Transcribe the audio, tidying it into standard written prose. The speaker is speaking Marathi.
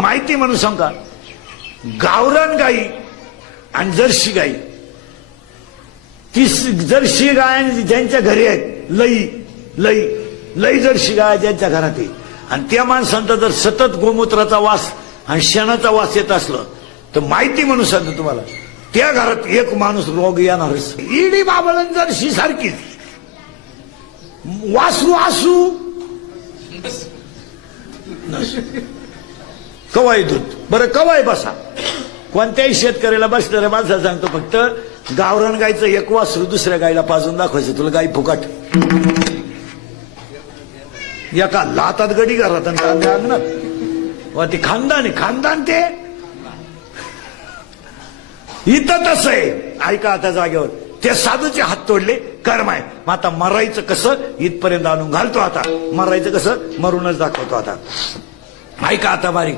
माहिती म्हणून सांगा, गावरान गाई आणि जर्सी गाई, ती जर्सी गाय ज्यांच्या घरी आहेत, लई लई लई जर्सी गाय ज्यांच्या घरात आहे, आणि त्या माणसांचा जर सतत गोमूत्राचा वास आणि शेणाचा वास येत असलं तर माहिती म्हणून सांगतो तुम्हाला, त्या घरात एक माणूस रोग येणारच. इडी बाबळण जर्सी सारखीच, वासरू आसू कवाय दूध. बरं कवाय बसा, कोणत्याही शेतकऱ्याला बसणाऱ्या माणसाला सांगतो, फक्त गावरान गायचं एक वासरू दुसऱ्या गायला पाजून दाखवायचं, तुला गाय फुकाट. एका लातात गडी घरात आणि कांद्या अंगणात, वा ती खानदान ते इथं तसं आहे. ऐका आता जागेवर ते साधूचे हात तोडले, कर्म आहे. मग आता मरायचं कसं इथपर्यंत आणून घालतो, आता मरायचं कसं मरूनच दाखवतो. आता ऐका आता बारीक,